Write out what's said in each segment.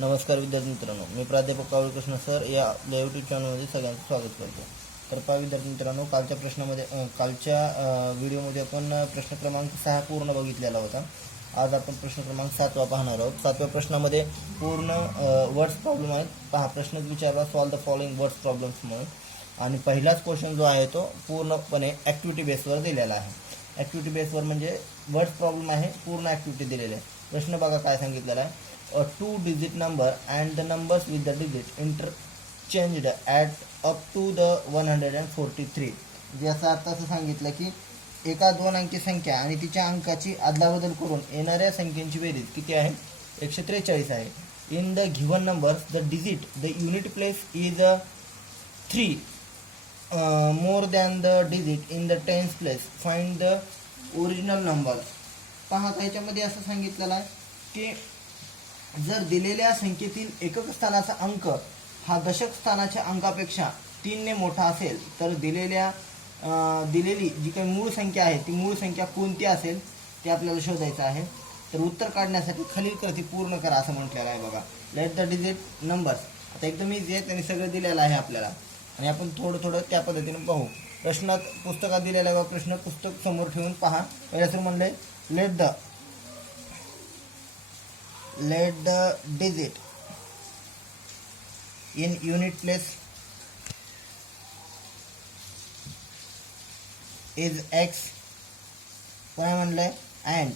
नमस्कार विद्यार्थी मित्रांनो, मी प्राध्यापक कावळे कृष्ण सर या आपल्या यूट्यूब चॅनलमध्ये सगळ्यांचं स्वागत करतो. तर पहा विद्यार्थी मित्रांनो, कालच्या व्हिडिओमध्ये आपण प्रश्न क्रमांक 6 पूर्ण बघितलेला होता. आज आपण प्रश्न क्रमांक 7 पाहणार आहोत. 7व्या प्रश्नामध्ये पूर्ण वर्ड्स प्रॉब्लेम आहेत. पहा, प्रश्नच विचारला solve the following words problems म्हणून. आणि पहिलाच क्वेश्चन जो आहे तो पूर्णपणे ॲक्टिव्हिटी बेसवर दिलेला आहे. ॲक्टिव्हिटी बेसवर म्हणजे वर्ड्स प्रॉब्लेम आहे, पूर्ण ॲक्टिव्हिटी दिलेली आहे. प्रश्न बघा काय सांगितलेला आहे. A 2-digit number and the numbers with the digit interchanged at up to the 143. याचा अर्थ असं सांगितलं की एका 2 अंकी संख्या आणि तिच्या अंकाची अदलाबदल करून येणाऱ्या संख्येची बेरीज किती आहे? 143 आहे. In the given numbers the digit the unit place is 3 more than the digit in the tense place. Find the original number. पहा, त्याच्यामध्ये असं सांगितलेलं आहे की जर दिलेल्या संख्येतील एकक स्थानाचा अंक हा दशक स्थानाच्या अंकापेक्षा 3ने मोठा असेल तर दिलेली जी काही मूळ संख्या आहे ती मूळ संख्या कोणती असेल ते आपल्याला शोधायचं आहे. तर उत्तर काढण्यासाठी खालील कृती पूर्ण करा असं म्हटलेलं आहे. बघा, लेट द डिजिट नंबर्स. आता एकदम इझी आहे, त्यांनी सगळं दिलेलं आहे आपल्याला आणि आपण थोडं त्या पद्धतीने पाहू. पुस्तकात दिलेला आहे प्रश्न पुस्तक समोर ठेवून पहा. पहिल्याचं म्हणले let the digit in unit place is x. काय म्हणलंय? and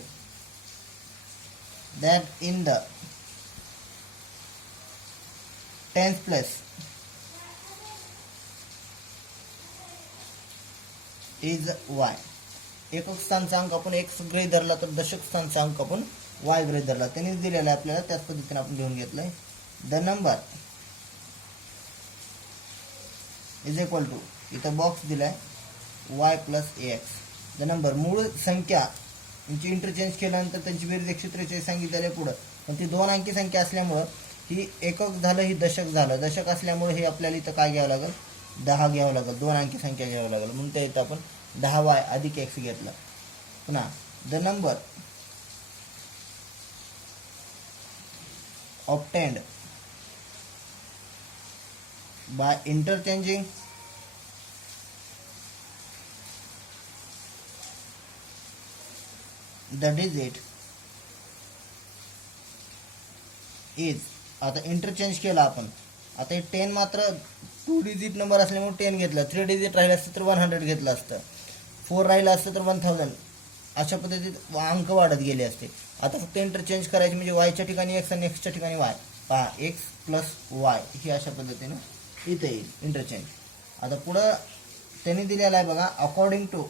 that in the tens place is y. एकक स्थानचा अंक आपण x गृहीत धरला तर दशक स्थानचा अंक आपण y गृहीत धरला. त्यांनीच दिलेला आहे आपल्याला, त्याच पद्धतीने आपण लिहून घेतलंय. The number is equal to, इथं बॉक्स दिलाय y plus ax. The number मूळ संख्या यांची इंटरचेंज केल्यानंतर त्यांची बेरीज 143 सांगितलेली आहे पुढं. पण ती 2 अंकी संख्या असल्यामुळं ही एकक झालं, ही दशक झालं. दशक असल्यामुळे हे आपल्याला इथं काय घ्यावं लागेल? 10 घ्यावं लागेल. 2 अंकी संख्या घ्यावं लागेल. म्हणून त्या इथं आपण 10y अधिक x घेतलं. पुन्हा the number obtained by interchanging the digit is. आता इंटरचेंज केला आपण. आता हे 10 मात्र 2 डिजिट नंबर असल्यामुळे 10 घेतला. 3 डिजिट राहिलं असतं तर 100 घेतलं असतं. 4 राहिलं असतं तर 1000. अशा पद्धतीत अंक वाढत गेले असते. आता फक्त इंटरचेंज करायचे म्हणजे वायच्या ठिकाणी एक्स आणि एक्सच्या ठिकाणी वाय. पहा, एक्स प्लस वाय ही अशा पद्धतीनं इथं येईल इंटरचेंज. आता पुढं त्यांनी दिलेलं आहे बघा, according to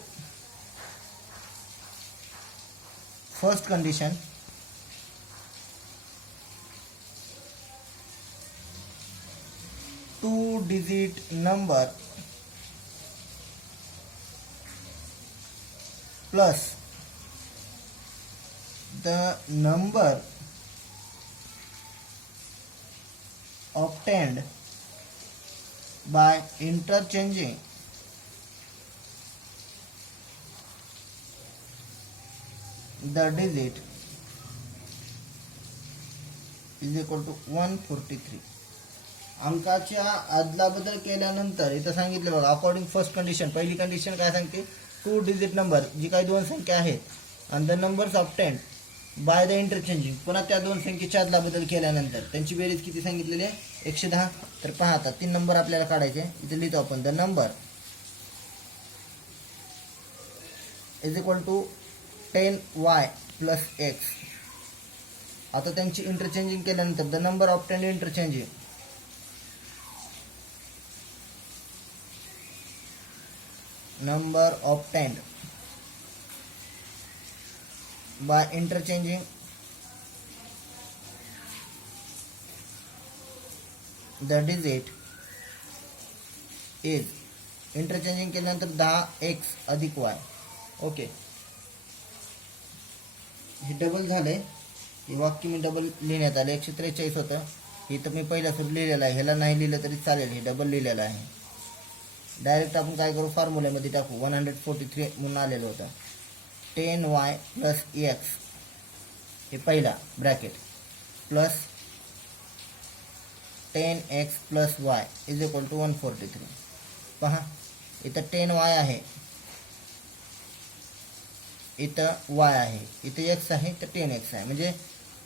first condition two digit number plus the number obtained by interchanging the digit is equal to 143. अंकाच्या अदलाबदल केल्यानंतर इथं सांगितलं बघा, अकॉर्डिंग फर्स्ट कंडिशन. पहिली कंडिशन काय सांगते? 2 डिजिट नंबर, जी काही 2 संख्या आहेत आणि the numbers obtained by the interchanging. पुन्हा त्या 2 संख्येच्या अदलाबदल केल्यानंतर त्यांची बेरीज किती सांगितलेली आहे? 110. तर पहा, आता 3 नंबर आपल्याला काढायचे. इथे लिहितो आपण the number is equal to 10y plus x. आता त्यांची इंटरचेंजिंग केल्यानंतर the number obtained interchanging number obtained by interchanging the digit is. इंटरचेंजिंग केल्यानंतर 10x अधिक y. ओके, हे डबल झालंय. हे वाक्य मी डबल लिहिण्यात आलं. 143 होतं, हे तर मी पहिल्यासुद्धा लिहिलेलं आहे. ह्याला नाही लिहिलं तरी चालेल, हे डबल लिहिलेलं आहे. डायरेक्ट आपण काय करू, फॉर्म्युल्यामध्ये टाकू. 143 म्हणून आलेलं होतं. 10y प्लस एक्स हे पहिला bracket plus 10x plus Y is equal to 143. पहा इथं 10y आहे, इथं y आहे, इथं x आहे, तर 10x आहे. म्हणजे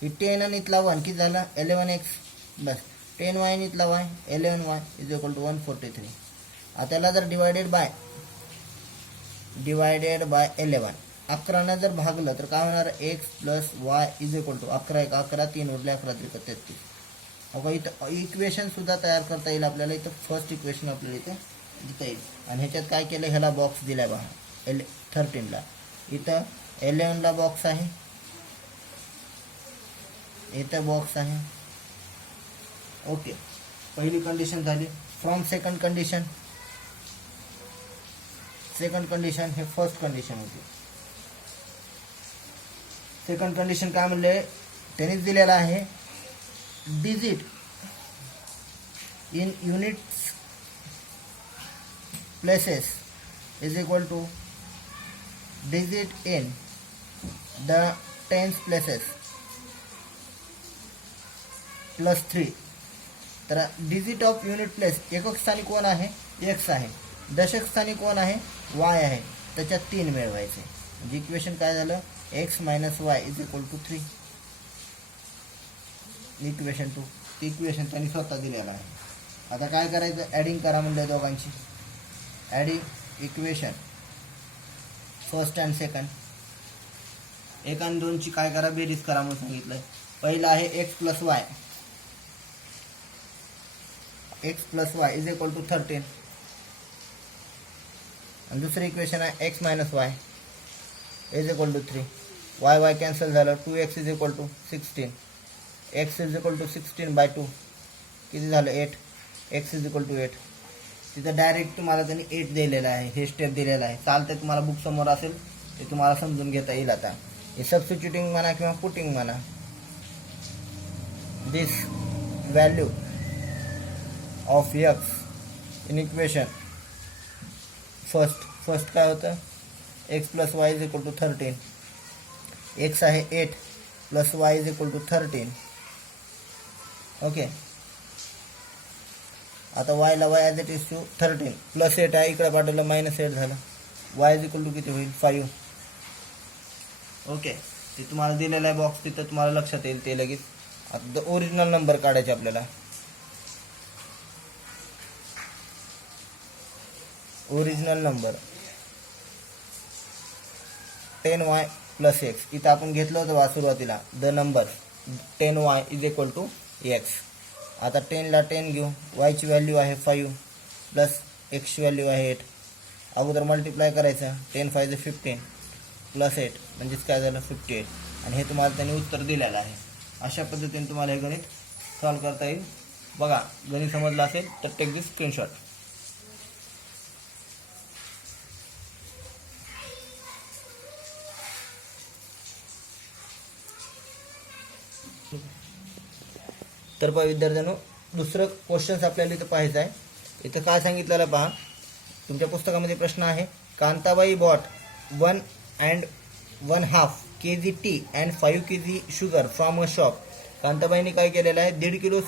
10 आणि इथला 1 किती झाला 11x. बस 10y आणि इथला y 11y is equal to 143. आता त्याला जर डिवायडेड बाय 11 11 जर भागलं तर काय होणार x plus Y is equal to 11 1 11 3 उरले 11 3 33. अगं इथं इक्वेशन सुद्धा तयार करता येईल आपल्याला. इथं फर्स्ट इक्वेशन आपल्याला इथं लिहिता येईल. आणि ह्याच्यात काय केलं, ह्याला बॉक्स दिला बघा 13ला, इथं 11ला बॉक्स आहे, इथं बॉक्स आहे. ओके, पहिली कंडिशन झाली. From second condition, second condition हे फर्स्ट कंडिशन होती. सेकंड कंडिशन काय म्हणले, त्यांनीच दिलेला आहे digit in units places is equal to digit in the tens places plus 3. तर डिजिट ऑफ युनिट प्लेस, एकक स्थानी कोण आहे x आहे, दशक स्थानी कोण आहे y आहे, त्याच्यात 3 मिळवायचे. म्हणजे इक्वेशन काय झालं x minus y is equal to 3. Equation 2, equation त्यांनी स्वतः दिलेला आहे. आता काय करायचं, ॲडिंग करा म्हणलं दोघांची. Adding equation first and second, 1 आणि 2ची काय करा बेरीज करा म्हणून सांगितलं. पहिलं आहे x plus y, x plus Y is equal to 13. आणि दुसरं इक्वेशन आहे x minus y is equal to 3. Y y cancel झालं, 2x is equal to 16. x is equal to 16 by 2 किती झालं 8. x is equal to 8. तिथं direct तुम्हाला त्यांनी 8 दिलेलं आहे, हे स्टेप दिलेलं आहे. चालतंय, तुम्हाला बुक समोर असेल ते तुम्हाला समजून घेता येईल. आता हे सबस्टिट्यूटिंग म्हणा किंवा पुटिंग म्हणा. This value of x in equation first काय होतं, x plus Y is equal to 13. x आहे 8 plus Y is equal to 13. Okay, आता वायला Y as it is to 13 प्लस 8 आहे, इकडे पाठवलं मायनस 8 झालं. वाय इज इक्वल टू किती होईल 5. ओके, ते तुम्हाला दिलेलं आहे बॉक्स, तिथं तुम्हाला लक्षात येईल ते लगेच. आता ओरिजिनल नंबर काढायचे आपल्याला. Original number 10y plus x. इथं आपण घेतलं होतं बा सुरुवातीला the number 10y is equal to x. आता 10ला 10 घेऊ, y ची व्हॅल्यू आहे 5 प्लस x ची व्हॅल्यू आहे 8. अगोदर मल्टिप्लाय करायचं, 10 5 15 प्लस 8 म्हणजेच काय झालं 58. आणि हे तुम्हाला त्यांनी उत्तर दिलेलं आहे. अशा पद्धतीने तुम्हाला हे गणित सॉल्व करता येईल. बघा, गणित समजलं असेल तर टेक दिस स्क्रीनशॉट. तर पहा विद्यार्थ्यांनो, दुसरं क्वेश्चन्स आपल्याला इथं पाहायचं आहे. इथं काय सांगितलेलं पहा, तुमच्या पुस्तकामध्ये प्रश्न आहे. Kantabai bought 1.5 kg tea and 5 kg sugar from a shop. कांताबाईंनी काय केलेलं आहे, 1.5 किलो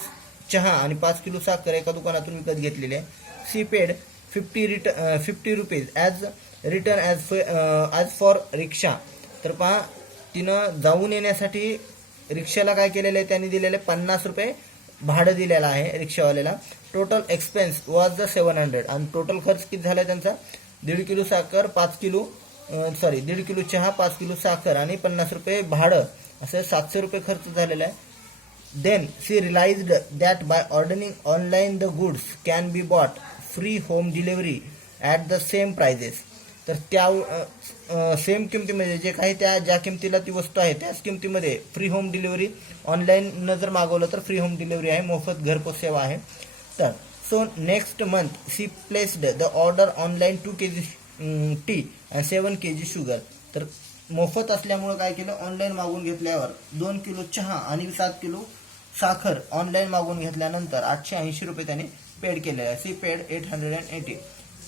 चहा आणि 5 किलो साखर एका दुकानातून विकत घेतलेली आहे. She paid 50 rupees as return as for rickshaw. तर पहा, तिनं जाऊन येण्यासाठी रिक्षाला काय केलेलं आहे, त्यांनी दिलेले 50 रुपये भाडं दिलेलं आहे रिक्षावाल्याला. Total expense was the 700. आणि टोटल खर्च किती झाला त्यांचा, 1.5 किलो साखर 1.5 किलो चहा 5 किलो साखर आणि 50 रुपये भाडं, असं 700 रुपये खर्च झालेला आहे. Then she realised that by ordering online the goods can be bought free home delivery at the same prices. तर त्या सेम किमतीमध्ये जे काही ज्या किमतीला ती वस्तू आहे त्याच किमतीमध्ये फ्री होम डिलिव्हरी, ऑनलाईन जर मागवलं तर फ्री होम डिलिव्हरी आहे, मोफत घरपोच सेवा आहे. तर so next month she placed the order online 2 kg tea and 7 kg sugar. तर मोफत असल्यामुळं काय केलं, ऑनलाईन मागून घेतल्यावर 2 किलो चहा आणि 7 किलो साखर ऑनलाईन मागून घेतल्यानंतर 880 रुपये त्याने पेड केलेले आहे. She paid 880.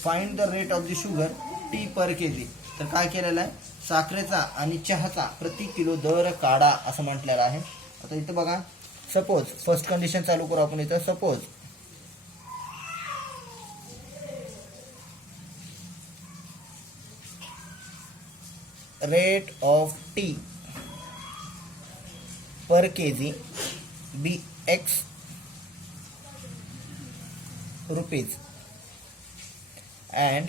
Find the rate of the sugar tea per kg. तर काय केलेलं आहे, साखरेचा आणि चहाचा प्रति किलो दर काढा असं म्हटलेलं आहे. आता इथं बघा, सपोज फर्स्ट कंडिशन चालू करू आपण इथं. Suppose rate of T per kg be x rupees and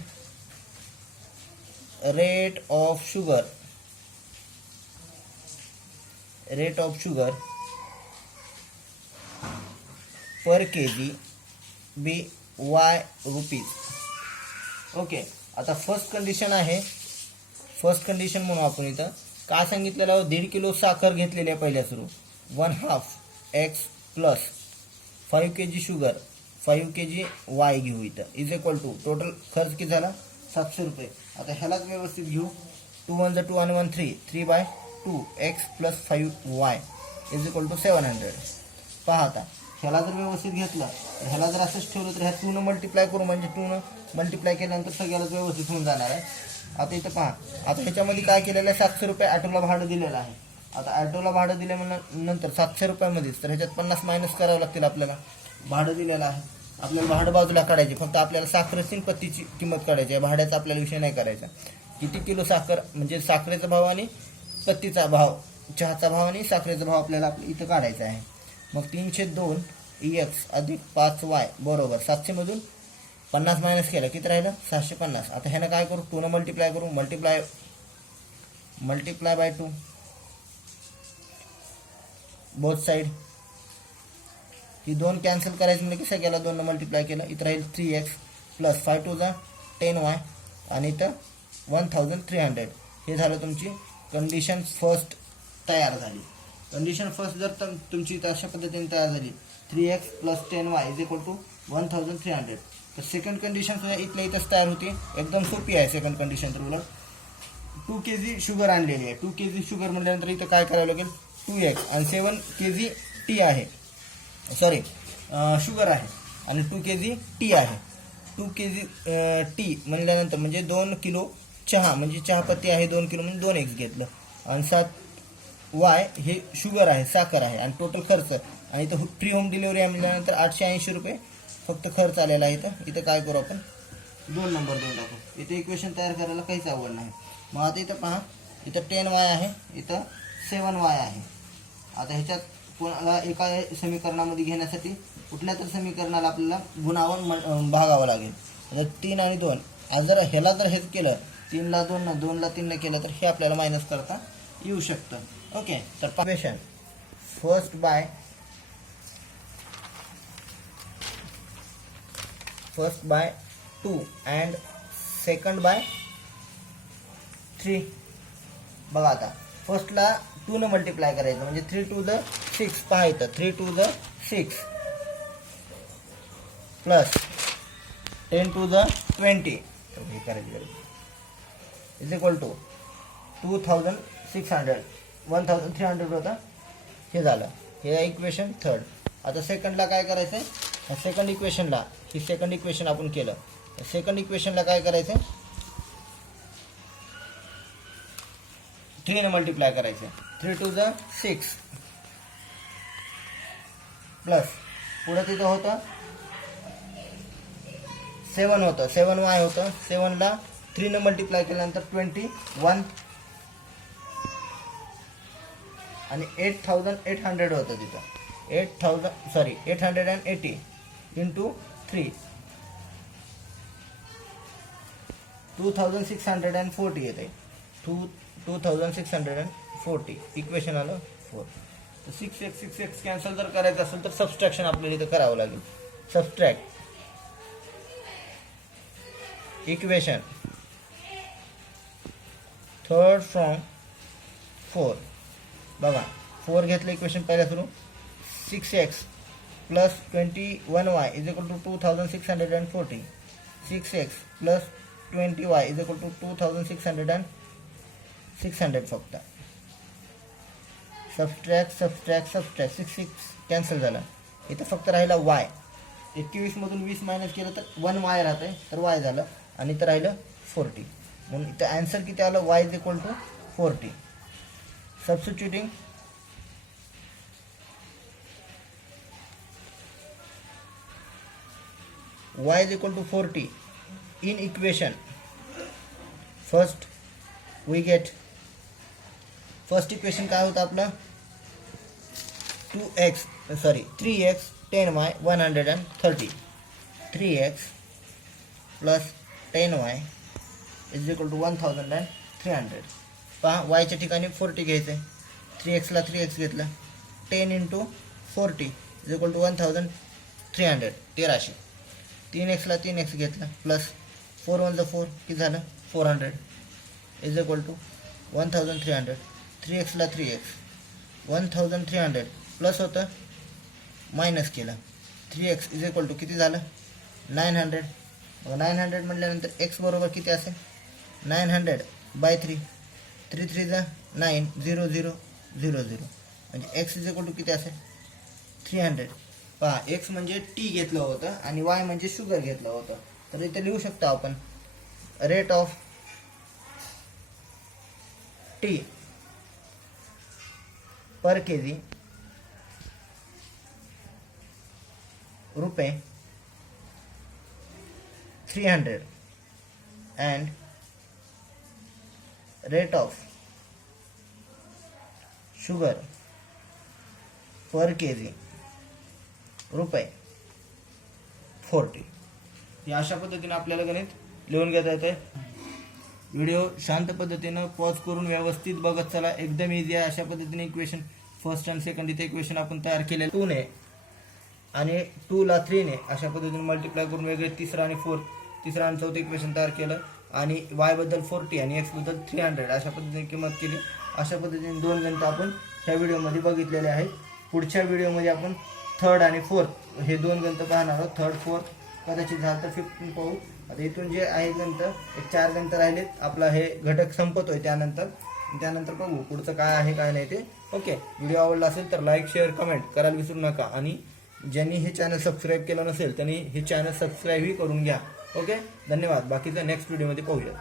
rate of sugar per kg be y rupees. Okay, आता फर्स्ट कंडिशन आहे. फर्स्ट कंडिशन म्हणून आपण इथं काय सांगितलेलं आहे, 1.5 किलो साखर घेतलेली आहे पहिल्या सुरू. 1/2 x plus 5 kg sugar 5 kg y घेऊ इथं इज इक्वल टू टोटल खर्च किती झाला 700 रुपये. आता ह्यालाच व्यवस्थित घेऊ. 2 1 2 आणि 1 3 3/2 x plus 5y is equal to 700. पहा आता ह्याला जर व्यवस्थित घेतलं तर ह्याला जर असंच ठेवलं तर ह्या 2 न मल्टिप्लाय करू, म्हणजे 2 न मल्टिप्लाय केल्यानंतर सगळ्यालाच व्यवस्थित होऊन जाणार आहे. आता इथं पहा, आता ह्याच्यामध्ये काय केलेलं आहे, 700 रुपये ॲटोला भाडं दिलेलं आहे. आता ॲटोला भाडं दिल्यानंतर 700 रुपयामध्येच तर ह्याच्यात 50 मायनस करावं लागतील आपल्याला. भाडं दिलेलं आहे, आपल्याला भाडं बाजूला काढायचे, फक्त आपल्याला साखरेची आणि पत्तीची किंमत काढायची आहे. भाड्याचा आपल्याला विषय नाही करायचा. किती किलो साखर म्हणजे साखरेचा भाव आणि पत्तीचा भाव, चहाचा भाव आणि साखरेचा भाव आपल्याला इथं काढायचा आहे. मग 3/2 EX अधिक 5Y बरोबर 700 मधून 50 मायनस केलं किती राहिलं 650. आता ह्यानं काय करू, 2 न मल्टिप्लाय करू, multiply by 2 both side. He 2 cancel करायची म्हणजे की सगळ्याला 2 न मल्टिप्लाय केलं. इथं राहील 3x प्लस 5 2 10y आणि इथं 1300. हे झालं तुमची कंडिशन फर्स्ट तयार झाली. कंडिशन फर्स्ट जर तुमची अशा पद्धतीने तयार झाली 3x plus 10y is equal to 1300. तर सेकंड कंडिशन सुद्धा इथल्या इथंच तयार होती. एकदम सोपी आहे सेकंड कंडिशन. तर उलट 2 kg शुगर आणलेली आहे. 2 kg शुगर म्हटल्यानंतर इथं काय करावं लागेल 2x आणि 7 kg टी आहे, सॉरी शुगर आहे आणि 2 kg टी आहे. 2 kg टी म्हणल्यानंतर म्हणजे 2 किलो चहा म्हणजे चहापत्ती आहे 2 किलो म्हणजे 2x घेतलं आणि 7y हे शुगर आहे साखर आहे आणि टोटल खर्च आणि इथं फ्री होम डिलिव्हरी आहे म्हटल्यानंतर 880 रुपये फक्त खर्च आलेला आहे. इथं काय करू आपण 2 नंबर देऊन टाकू. इथं इक्वेशन तयार करायला काहीच आवड नाही. मग आता इथं पहा, इथं 10y आहे, इथं 7y आहे. आता ह्याच्यात कोणाला एका समीकरणामध्ये घेण्यासाठी कुठल्या तर समीकरणाला आपल्याला गुणावून भागावं लागेल. तर 3 आणि 2 जर ह्याला जर हेच केलं 3 ला 2 न 2 ला 3 न केलं तर हे आपल्याला मायनस करता येऊ शकतं. ओके, तर equation first by 2 and second by 3. बघा आता फर्स्टला 2 न मल्टिप्लाय करायचं म्हणजे 3 to the 6 पहा इथं 3 to the 6 plus 10 to the 20 हे करायचं इज इक्वल टू 2600 1300 होता. हे झालं, हे आहे इक्वेशन थर्ड. आता सेकंडला काय करायचं आहे, सेकंड इक्वेशनला ही सेकंड इक्वेशन आपण केलं. सेकंड इक्वेशनला काय करायचं 3 ने मल्टिप्लाय करायचं 3 to the 6 प्लस पुढं तिथं होतं 7 होतं 7y होतं. 7ला 3 ने मल्टिप्लाय केल्यानंतर 21 आणि 8800 होतं तिथं 880 इंटू 3 2640 येते. 2640 इक्वेशन आलं 4. तर 6x कॅन्सल जर करायचं असेल तर सबस्ट्रॅक्शन आपल्याला इथं करावं लागेल. Subtract equation third from 4. बघा 4 घेतलं इक्वेशन पहिल्या सुरू 6x plus 21y is equal to 2640. 6x plus 20y is equal to 2600 फक्त. सबस्ट्रॅक्ट 6 कॅन्सल झालं. इथं फक्त राहिला y. 21 मधून 20 मायनस केलं तर 1y राहतंय तर y झालं आणि इथं राहिलं 40. म्हणून इथं आन्सर किती आलं y is equal to 40. Substituting y is equal to 40 in equation first we get first equation काय होतं आपलं 3x 10y 130 3x plus 10y is equal to 1300 पहा वायच्या ठिकाणी 40 घ्यायचं आहे 3xला 3x घेतला 10 इंटू 40 इज इक्वल टू 1300 1300 3xला 3x घेतला प्लस 4 1 4 किती झालं 400 इज इक्वल टू 1300 3xला 3x 1300 प्लस होतं मायनस केलं 3x इज इक्वल टू किती झालं 900 मग 900 म्हटल्यानंतर x बरोबर किती असेल 900 बाय 3 3 3 जा 9 0 0 0 0 म्हणजे x इज इक्वल टू किती असेल 300 पहा x म्हणजे t घेतलं होतं आणि y म्हणजे शुगर घेतलं होतं तर इथे लिहू शकतो आपण rate of t per KG रुपये 300 and rate of sugar per kg रुपये 40 या अशा पद्धतीने आपल्याला गणित लिहून घेता येते व्हिडिओ शांत पद्धतीनं पॉज करून व्यवस्थित बघत चला एकदम इझी आहे अशा पद्धतीने इक्वेशन फर्स्ट आणि सेकंड इथे इक्वेशन आपण तयार केले 2 ने आणि 2 ला 3 ने अशा पद्धतीने मल्टिप्लाय करून वेगळे तिसरा आणि चौथं इक्वेशन तयार केलं आणि y बद्दल 40 आणि x बद्दल 300 अशा पद्धतीने किंमत केली अशा पद्धतीने दोन गणित आपण ह्या व्हिडिओमध्ये बघितलेले आहेत पुढच्या व्हिडिओमध्ये आपण थर्ड आणि फोर्थ हे दोन गणित पाहणार आहोत थर्ड फोर्थ कदाचित झालं तर 15 पाहू आता इथून जे आहे गणित एक 4 गणित राहिलेत आपला हे घटक संपतोय त्यानंतर बघू पुढचं काय आहे काय नाही ते ओके व्हिडिओ आवडला असेल तर लाईक शेअर कमेंट करायला विसरू नका आणि ज्यांनी हे चॅनल सबस्क्राईब केलं नसेल त्यांनी हे चॅनल सबस्क्राईबही करून घ्या ओके धन्यवाद बाकीचं नेक्स्ट व्हिडिओमध्ये पाहूया